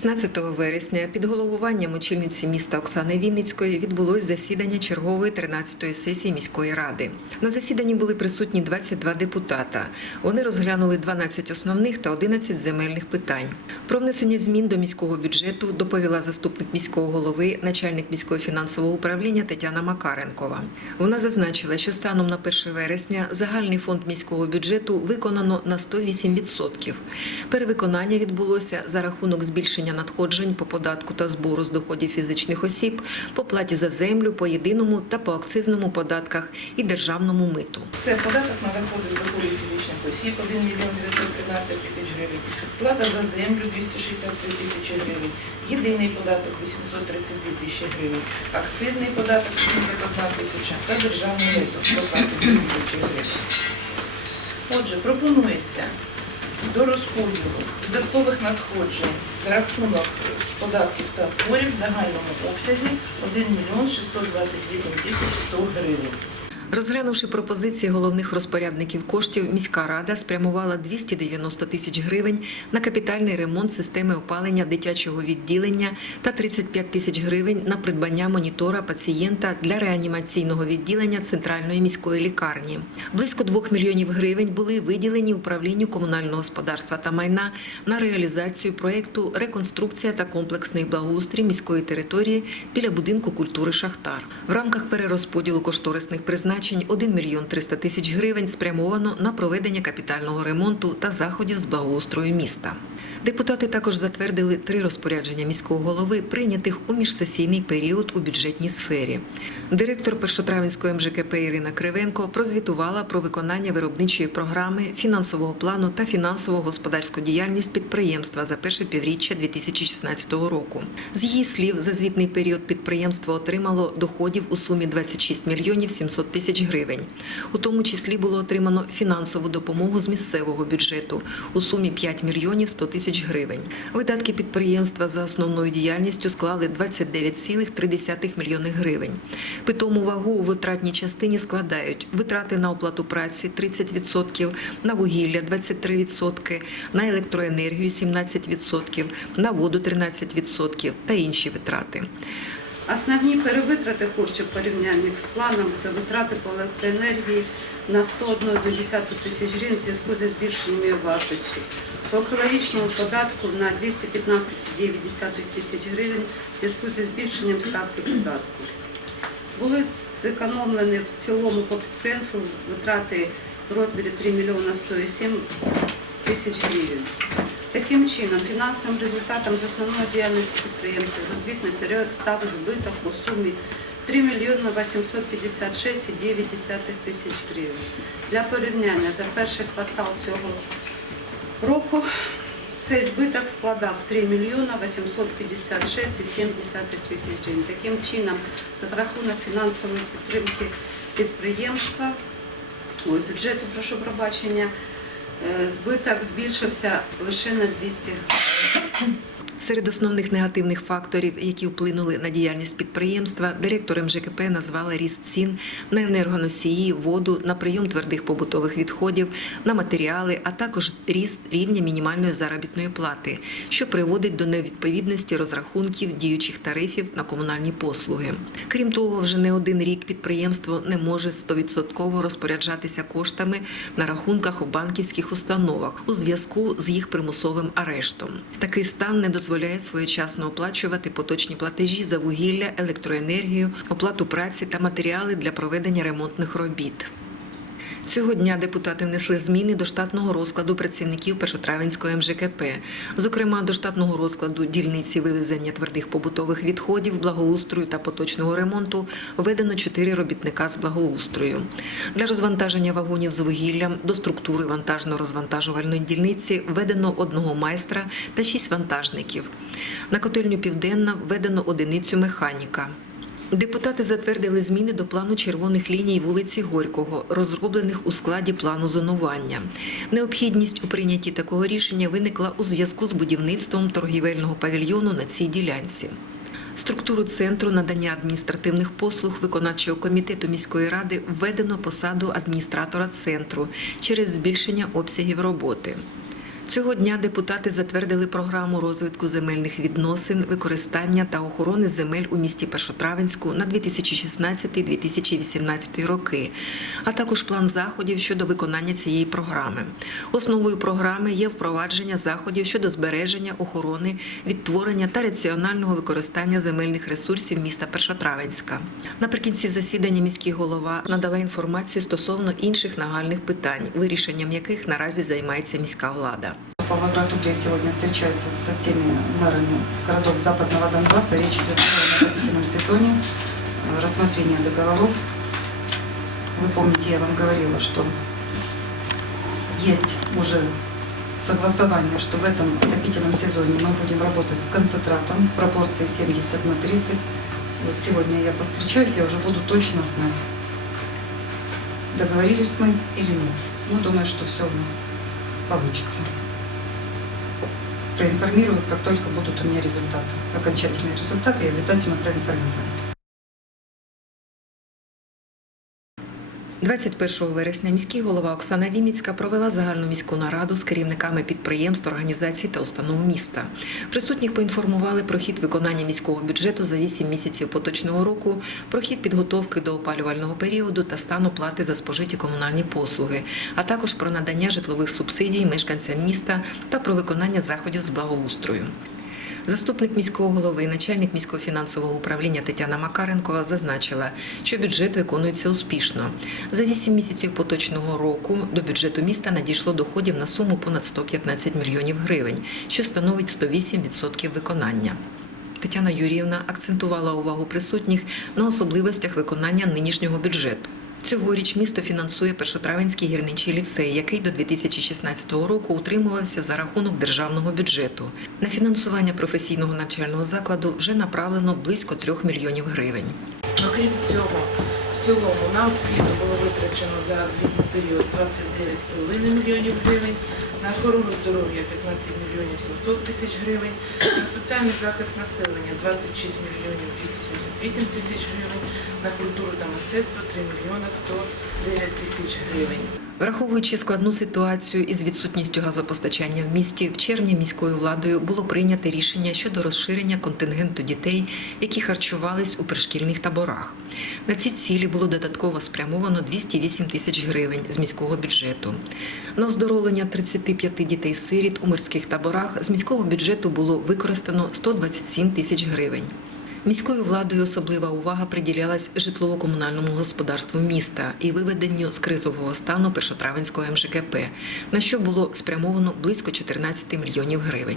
16 вересня під головуванням очільниці міста Оксани Вінницької відбулось засідання чергової 13-ї сесії міської ради. На засіданні були присутні 22 депутата. Вони розглянули 12 основних та 11 земельних питань. Про внесення змін до міського бюджету доповіла заступник міського голови, начальник міського фінансового управління Тетяна Макаренкова. Вона зазначила, що станом на 1 вересня загальний фонд міського бюджету виконано на 108%. Перевиконання відбулося за рахунок збільшення надходжень по податку та збору з доходів фізичних осіб, по платі за землю, по єдиному та по акцизному податках і державному миту. Це податок на доходи з доходів фізичних осіб 1 мільйон 913 тисяч гривень, плата за землю 263 тисячі гривень, єдиний податок 832 тисячі гривень, акцизний податок 81 тисяча та державний мито 123 тисячі гривень. Отже, пропонується до розподілу додаткових надходжень за рахунок податків та зборів в загальному обсязі 1 мільйон 628 тисяч 100 гривень. Розглянувши пропозиції головних розпорядників коштів, міська рада спрямувала 290 тисяч гривень на капітальний ремонт системи опалення дитячого відділення та 35 тисяч гривень на придбання монітора пацієнта для реанімаційного відділення центральної міської лікарні. Близько 2 мільйонів гривень були виділені управлінню комунального господарства та майна на реалізацію проєкту реконструкція та комплексний благоустрій міської території біля будинку культури Шахтар. В рамках перерозподілу кошторисних призначень 1 мільйон 300 тисяч гривень спрямовано на проведення капітального ремонту та заходів з благоустрою міста. Депутати також затвердили три розпорядження міського голови, прийнятих у міжсесійний період у бюджетній сфері. Директор Першотравенської МЖКП Ірина Кривенко прозвітувала про виконання виробничої програми, фінансового плану та фінансово-господарську діяльність підприємства за перше півріччя 2016 року. З її слів, за звітний період підприємство отримало доходів у сумі 26 мільйонів 700 тисяч гривень. У тому числі було отримано фінансову допомогу з місцевого бюджету у сумі 5 мільйонів 100 тисяч гривень. Видатки підприємства за основною діяльністю склали 29,3 мільйони гривень. Питому вагу у витратній частині складають витрати на оплату праці 30%, на вугілля 23%, на електроенергію 17%, на воду 13% та інші витрати. Основні перевитрати коштів в порівнянні з планом це витрати по електроенергії на 101,1 тисяч гривень в зв'язку зі збільшенням її вартості. По екологічному податку на 215,9 тисяч гривень в зв'язку зі збільшенням ставки податку. Були зекономлені в цілому по підприємству витрати в розмірі 3 мільйона 107 тисяч гривень. Таким чином, фінансовим результатом з основної діяльності підприємства за звітний період став збиток у сумі 3 мільйони 856,9 тисяч гривень. Для порівняння за перший квартал цього року цей збиток складав 3 мільйона 856,7 тисяч гривень. Таким чином, за рахунок фінансової підтримки підприємства, ой, бюджету, прошу пробачення, е, збиток збільшився лише на 200 Серед основних негативних факторів, які вплинули на діяльність підприємства, директор МЖКП назвала ріст цін на енергоносії, воду, на прийом твердих побутових відходів, на матеріали, а також ріст рівня мінімальної заробітної плати, що приводить до невідповідності розрахунків діючих тарифів на комунальні послуги. Крім того, вже не один рік підприємство не може 100% розпоряджатися коштами на рахунках у банківських установах у зв'язку з їх примусовим арештом. Такий стан не дозволяє своєчасно оплачувати поточні платежі за вугілля, електроенергію, оплату праці та матеріали для проведення ремонтних робіт. Цього дня депутати внесли зміни до штатного розкладу працівників Першотравенської МЖКП, зокрема до штатного розкладу дільниці вивезення твердих побутових відходів, благоустрою та поточного ремонту введено чотири робітника з благоустрою. Для розвантаження вагонів з вугіллям до структури вантажно-розвантажувальної дільниці введено одного майстра та шість вантажників. На котельню Південна введено одиницю механіка. Депутати затвердили зміни до плану червоних ліній вулиці Горького, розроблених у складі плану зонування. Необхідність у прийнятті такого рішення виникла у зв'язку з будівництвом торгівельного павільйону на цій ділянці. Структуру центру надання адміністративних послуг виконавчого комітету міської ради введено посаду адміністратора центру через збільшення обсягів роботи. Цього дня депутати затвердили програму розвитку земельних відносин, використання та охорони земель у місті Першотравенську на 2016-2018 роки, а також план заходів щодо виконання цієї програми. Основою програми є впровадження заходів щодо збереження, охорони, відтворення та раціонального використання земельних ресурсів міста Першотравенська. Наприкінці засідання міський голова надала інформацію стосовно інших нагальних питань, вирішенням яких наразі займається міська влада. Павлоград я сегодня встречается со всеми мэрами городов Западного Донбасса. Речь идет о накопительном сезоне, э, рассмотрение договоров. Вы помните, я вам говорила, что есть уже согласование, что в этом отопительном сезоне мы будем работать с концентратом в пропорции 70 на 30. Вот сегодня я повстречаюсь, я уже буду точно знать, договорились мы или нет. Ну, думаю, что все у нас получится проинформирую, как только будут у меня результаты. Окончательные результаты я обязательно проинформирую. 21 вересня міський голова Оксана Вінницька провела загальну міську нараду з керівниками підприємств, організацій та установ міста. Присутніх поінформували про хід виконання міського бюджету за 8 місяців поточного року, про хід підготовки до опалювального періоду та стан оплати за спожиті комунальні послуги, а також про надання житлових субсидій мешканцям міста та про виконання заходів з благоустрою. Заступник міського голови, начальник міського фінансового управління Тетяна Макаренкова зазначила, що бюджет виконується успішно. За 8 місяців поточного року до бюджету міста надійшло доходів на суму понад 115 мільйонів гривень, що становить 108% виконання. Тетяна Юріївна акцентувала увагу присутніх на особливостях виконання нинішнього бюджету. Цьогоріч місто фінансує Першотравенський гірничий ліцей, який до 2016 року утримувався за рахунок державного бюджету. На фінансування професійного навчального закладу вже направлено близько 3 мільйонів гривень. Окрім цього, цілому на освіту було витрачено за звітний період 29,5 мільйонів гривень, на охорону здоров'я 15 мільйонів 700 тисяч гривень, на соціальний захист населення 26 мільйонів 278 тисяч гривень, на культуру та мистецтво 3 мільйона 109 тисяч гривень. Враховуючи складну ситуацію із відсутністю газопостачання в місті, в червні міською владою було прийнято рішення щодо розширення контингенту дітей, які харчувались у пришкільних таборах. На ці цілі було додатково спрямовано 208 тисяч гривень з міського бюджету. На оздоровлення 35 дітей-сиріт у морських таборах з міського бюджету було використано 127 тисяч гривень. Міською владою особлива увага приділялась житлово-комунальному господарству міста і виведенню з кризового стану Першотравенського МЖКП, на що було спрямовано близько 14 мільйонів гривень.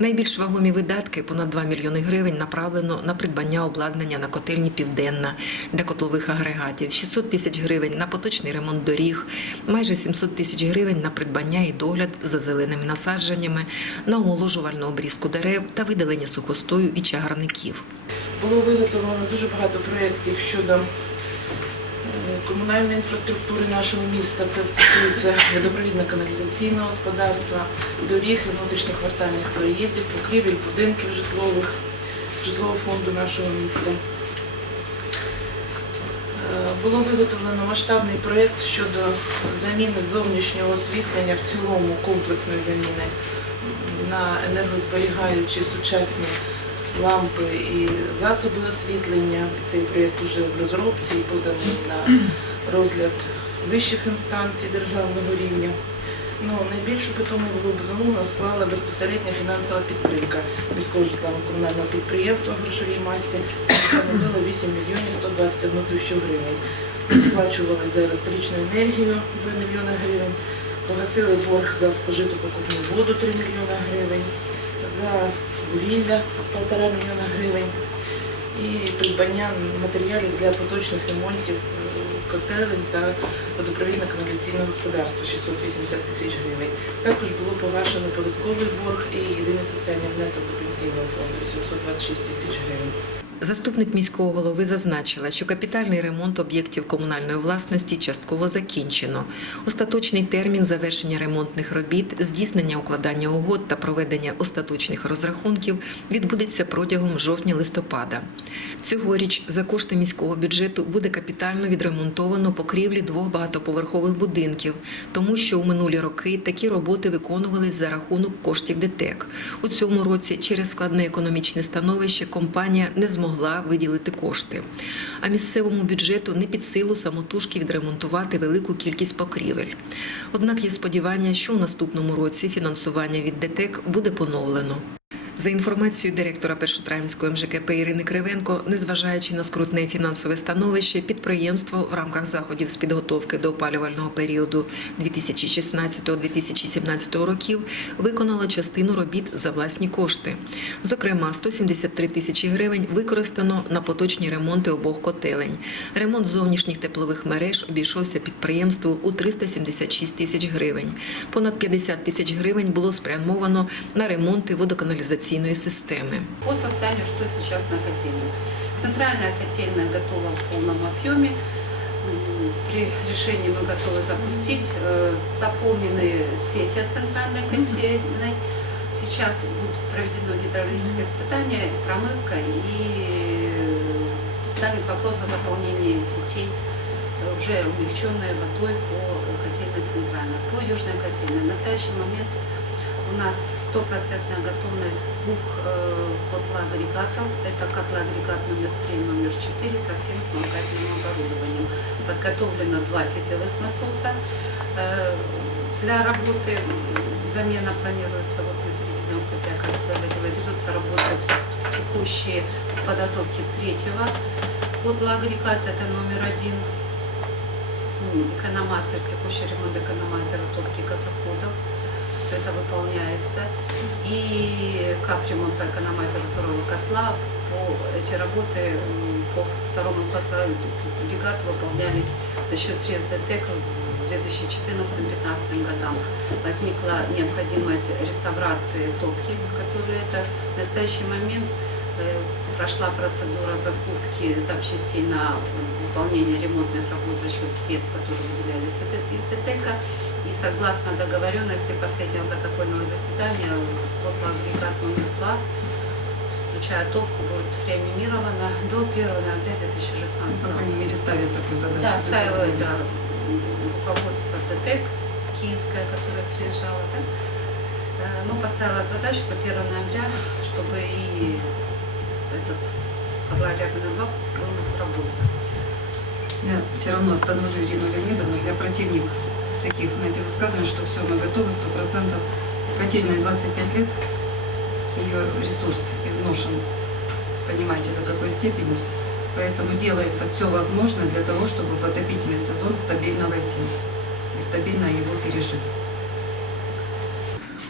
Найбільш вагомі видатки понад 2 мільйони гривень направлено на придбання обладнання на котельні Південна для котлових агрегатів, 600 тисяч гривень на поточний ремонт доріг, майже 700 тисяч гривень на придбання і догляд за зеленими насадженнями, на омоложувальну обрізку дерев та видалення сухостою і чагарників. Було виготовлено дуже багато проєктів щодо е, комунальної інфраструктури нашого міста. Це стосується водопровідно-каналізаційного господарства, доріг і внутрішніх вертальних переїздів, покрівель, будинків житлових, житлового фонду нашого міста. Е, Було виготовлено масштабний проєкт щодо заміни зовнішнього освітлення в цілому комплексної заміни на енергозберігаючі сучасні лампи і засоби освітлення. Цей проєкт вже в розробці і поданий на розгляд вищих інстанцій державного рівня. Ну, найбільшу питому безумовно склала безпосередня фінансова підтримка міського житлово-комунального підприємства в грошовій масі, становила 8 мільйонів 121 тисячу гривень. Сплачували за електричну енергію 2 мільйони гривень, погасили борг за спожиту покупну воду 3 мільйони гривень, за вугілля 1,5 мільйона гривень і придбання матеріалів для поточних ремонтів е, котелень та водопровідно-каналізаційного господарства 680 тисяч гривень. Також було погашено податковий борг і єдиний соціальний внесок до пенсійного фонду 826 тисяч гривень. Заступник міського голови зазначила, що капітальний ремонт об'єктів комунальної власності частково закінчено. Остаточний термін завершення ремонтних робіт, здійснення укладання угод та проведення остаточних розрахунків відбудеться протягом жовтня-листопада. Цьогоріч за кошти міського бюджету буде капітально відремонтовано покрівлі двох багатоповерхових будинків, тому що у минулі роки такі роботи виконувались за рахунок коштів ДТЕК. У цьому році через складне економічне становище компанія не змогла виділити кошти. А місцевому бюджету не під силу самотужки відремонтувати велику кількість покрівель. Однак є сподівання, що у наступному році фінансування від ДТЕК буде поновлено. За інформацією директора Першотравінської МЖКП Ірини Кривенко, незважаючи на скрутне фінансове становище, підприємство в рамках заходів з підготовки до опалювального періоду 2016-2017 років виконало частину робіт за власні кошти. Зокрема, 173 тисячі гривень використано на поточні ремонти обох котелень. Ремонт зовнішніх теплових мереж обійшовся підприємству у 376 тисяч гривень. Понад 50 тисяч гривень було спрямовано на ремонти водоканалізаційної системи. По состоянию, что сейчас на котельной. Центральная котельная готова в полном объеме. М, При решении мы готовы запустить. Э, Заполнены сети от центральной котельной. Сейчас будет проведено гидравлическое испытание, промывка и ставит вопрос о заполнении сетей э, уже увлеченной водой по котельной центральной. По южной котельной в настоящий момент у нас стопроцентная готовность двух э, котлоагрегатов. Это котлоагрегат номер 3 и номер 4 со всем вспомогательным оборудованием. Подготовлено два сетевых насоса. Э, для работы замена планируется вот на середине октября, как я говорила, ведутся работы текущие подготовки третьего котлоагрегата, это номер один. Экономайзер, текущий ремонт экономайзера, топки газоходов все это выполняется. И капремонт по экономайзеру второго котла. По эти работы по второму агрегату выполнялись за счет средств ДТЭК в 2014-2015 годам. Возникла необходимость реставрации топки, которая это в настоящий момент э, прошла процедура закупки запчастей на выполнение ремонтных работ за счет средств, которые выделялись из ДТЭКа. И согласно договоренности последнего протокольного заседания, котлоагрегат номер 2, включая топку, будет реанимирована до 1 ноября 2016 По года. крайней мере, ставят такую задачу. Да, ставила да, руководство ДТЭК киевское, которое приезжало, да, Э, ну, поставила задачу до 1 ноября, чтобы и этот котлоагрегат номер 2 был в работе. Я все равно остановлю Ирину Леонидовну. Я противник таких, знаете, высказываний, что все, мы готовы, сто процентов. Котельная 25 лет, ее ресурс изношен, понимаете, до какой степени. Поэтому делается все возможное для того, чтобы в отопительный сезон стабильно войти и стабильно его пережить.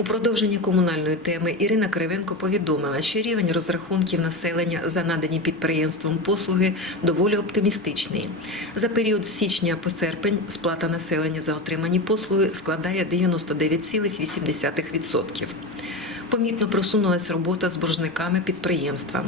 У продовження комунальної теми Ірина Кривенко повідомила, що рівень розрахунків населення за надані підприємством послуги доволі оптимістичний. За період з січня по серпень сплата населення за отримані послуги складає 99,8%. Помітно просунулась робота з боржниками підприємства.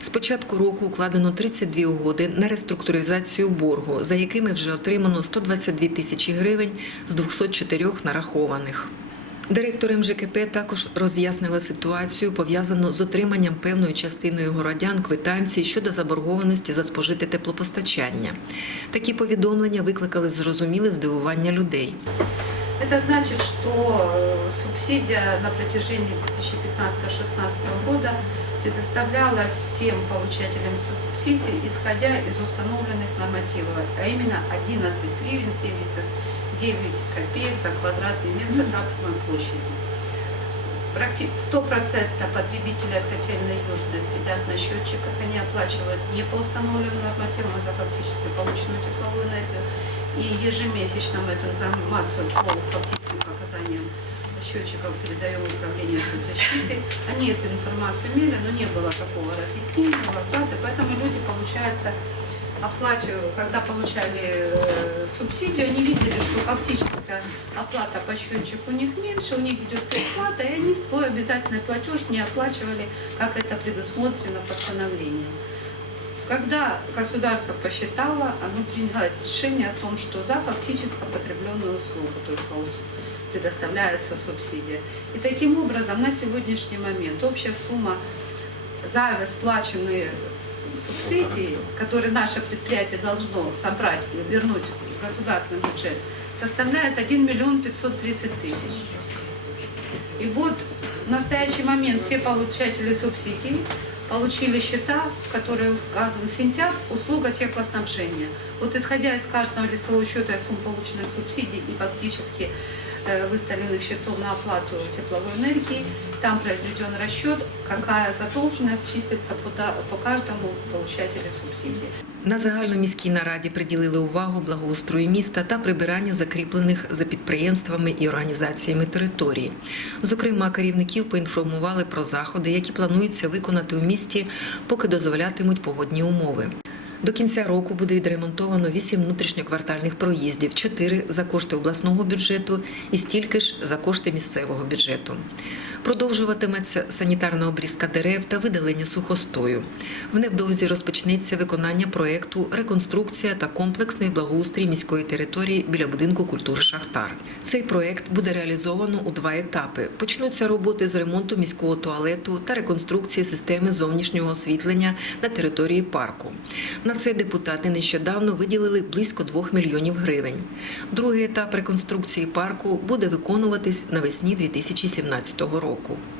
З початку року укладено 32 угоди на реструктуризацію боргу, за якими вже отримано 122 тисячі гривень з 204 нарахованих. Директор МЖКП також роз'яснила ситуацію, пов'язану з отриманням певною частиною городян квитанцій щодо заборгованості за спожите теплопостачання. Такі повідомлення викликали зрозуміле здивування людей. Это значит, что э, субсидия на протяжении 2015-2016 года предоставлялась всем получателям субсидий, исходя из установленных нормативов, а именно 11 гривен 79 копеек за квадратный метр отапливаемой площади. Практи- Стопроцентно потребители от котельной Южной сидят на счетчиках, они оплачивают не по установленным нормативам, а за фактически полученную тепловую энергию. И ежемесячно мы эту информацию по фактическим показаниям счетчиков передаем в управление соцзащиты. Они эту информацию имели, но не было такого разъяснения, возврата, поэтому люди, получается, оплачивали, когда получали э, субсидию, они видели, что фактическая оплата по счетчику у них меньше, у них идет предплата, и они свой обязательный платеж не оплачивали, как это предусмотрено постановлением. Когда государство посчитало, оно приняло решение о том, что за фактически потребленную услугу только предоставляется субсидия. И таким образом на сегодняшний момент общая сумма за сплаченные субсидии, которые наше предприятие должно собрать и вернуть в государственный бюджет, составляет 1 миллион 530 тысяч. И вот в настоящий момент все получатели субсидий получили счета, в которые указан сентябрь, услуга теплоснабжения. Вот исходя из каждого лицевого счета и сумм полученных субсидий и фактически выставленных счетов на оплату тепловой энергии, там произведен расчет, какая задолженность числится по, да- по каждому получателю субсидий. На загальноміській нараді приділили увагу благоустрою міста та прибиранню закріплених за підприємствами і організаціями території. Зокрема, керівників поінформували про заходи, які планується виконати у місті, поки дозволятимуть погодні умови. До кінця року буде відремонтовано 8 внутрішньоквартальних проїздів, 4 за кошти обласного бюджету і стільки ж за кошти місцевого бюджету. Продовжуватиметься санітарна обрізка дерев та видалення сухостою. В невдовзі розпочнеться виконання проєкту Реконструкція та комплексний благоустрій міської території біля будинку культури Шахтар. Цей проєкт буде реалізовано у два етапи. Почнуться роботи з ремонту міського туалету та реконструкції системи зовнішнього освітлення на території парку. На це депутати нещодавно виділили близько 2 мільйонів гривень. Другий етап реконструкції парку буде виконуватись навесні 2017 року. 多く。